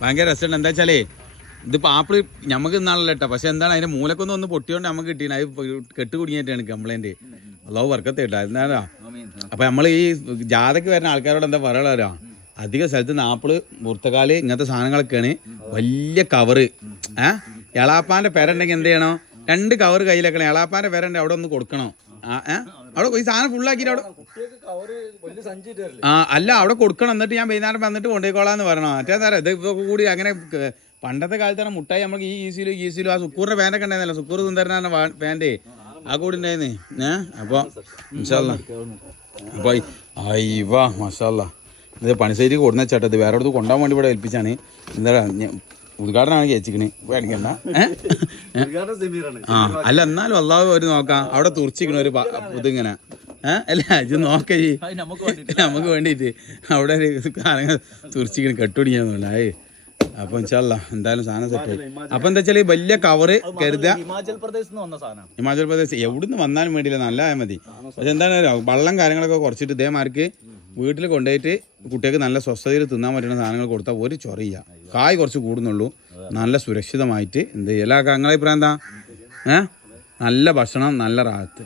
ഭയങ്കര രസമുണ്ട്. എന്താ വെച്ചാലേ ഇതിപ്പോൾ ആപ്പിൾ നമുക്ക് ഇന്നാണല്ലോ കേട്ടോ പക്ഷെ എന്താണ് അതിന്റെ മൂലക്കൊന്നും ഒന്ന് പൊട്ടിയോണ്ട് നമുക്ക് കിട്ടിയത് അത് കെട്ട് കുടുങ്ങിയിട്ടാണ് കംപ്ലൈന്റ്. അള്ളാഹു വർക്കത്തെ കേട്ടോ. എന്താ അപ്പൊ നമ്മൾ ഈ ജാഥക്ക് വരുന്ന ആൾക്കാരോട് എന്താ പറയാ അധിക സ്ഥലത്ത് നാപ്പിൾ മുർത്തക്കാൽ ഇങ്ങനത്തെ സാധനങ്ങളൊക്കെയാണ് വലിയ കവറ്. ഏഹ് എളാപ്പാന്റെ പേരുണ്ടെങ്കിൽ എന്ത് ചെയ്യണം? രണ്ട് കവർ കയ്യിലേക്കണം എളാപ്പാന്റെ പേരുണ്ടെങ്കിൽ അവിടെ ഒന്ന് കൊടുക്കണം. അവിടെ ഈ സാധനം ഫുള്ളാക്കിട്ട് അവിടെ ആ അല്ല അവിടെ കൊടുക്കണം. എന്നിട്ട് ഞാൻ വൈകുന്നേരം വന്നിട്ട് കൊണ്ടുപോയിക്കോളാന്ന് പറയണോ മറ്റേതാ ഇത് ഇപ്പൊ കൂടി അങ്ങനെ പണ്ടത്തെ പണ്ടത്തെ കാലത്താണ് മുട്ടായി നമുക്ക് ഈ ഈസിയിലും ഈസിയിലും ആ സുക്കൂറിന്റെ പാന്റൊക്കെ ഉണ്ടായിരുന്നല്ലോ. സുക്കൂർ സുന്ദരനാണ് പാന്റ് ആ കൂടി ഉണ്ടായിരുന്നേ. ഏ? അപ്പോൾ അപ്പൊ അപ്പോൾ അയ്യവാ മസാല ഇത് പണിസൈറ്റ് കൊടുന്ന ചേട്ടത് വേറെ അടുത്ത് കൊണ്ടുപോകാൻ വേണ്ടി ഇവിടെ ഏൽപ്പിച്ചാണ്. എന്താ ഉദ്ഘാടനമാണ് ചേച്ചിക്കണ് പേടിക്കണ്ട. ആ അല്ല എന്നാലും അള്ളാഹു ഒരു നോക്കാം. അവിടെ തുറച്ചിക്കണ ഒരു ഇതിങ്ങനെ. ഏഹ് അല്ല ഇത് നോക്കേ നമുക്ക് വേണ്ടിയിട്ട് അവിടെ ഒരു കാര്യങ്ങൾ തുറച്ചിക്കണ് കെട്ടുപിടിക്കാന്നില്ല ഏയ് അപ്പൊ വെച്ചാൽ എന്തായാലും സാധനം സെറ്റ് ആയി. അപ്പൊ എന്താ വെച്ചാൽ വലിയ കവറ് കരുതുക. ഹിമാചൽ പ്രദേശ് ഹിമാചൽ പ്രദേശ് എവിടുന്ന് വന്നാലും വേണ്ടിയില്ല നല്ല മതി. പക്ഷെ എന്താണ് വെള്ളം കാര്യങ്ങളൊക്കെ കുറച്ചിട്ട് ഇതേമാർക്ക് വീട്ടിൽ കൊണ്ടുപോയിട്ട് കുട്ടികൾക്ക് നല്ല സ്വസ്ഥതയിൽ തിന്നാൻ പറ്റുന്ന സാധനങ്ങൾ കൊടുത്താൽ ഒരു ചൊറിയില്ല. കായ് കുറച്ച് കൂടുന്നുള്ളൂ. നല്ല സുരക്ഷിതമായിട്ട് എന്ത് ചെയ്യല നിങ്ങളെ അഭിപ്രായം എന്താ ഏഹ് നല്ല ഭക്ഷണം നല്ല റാഹത്ത്.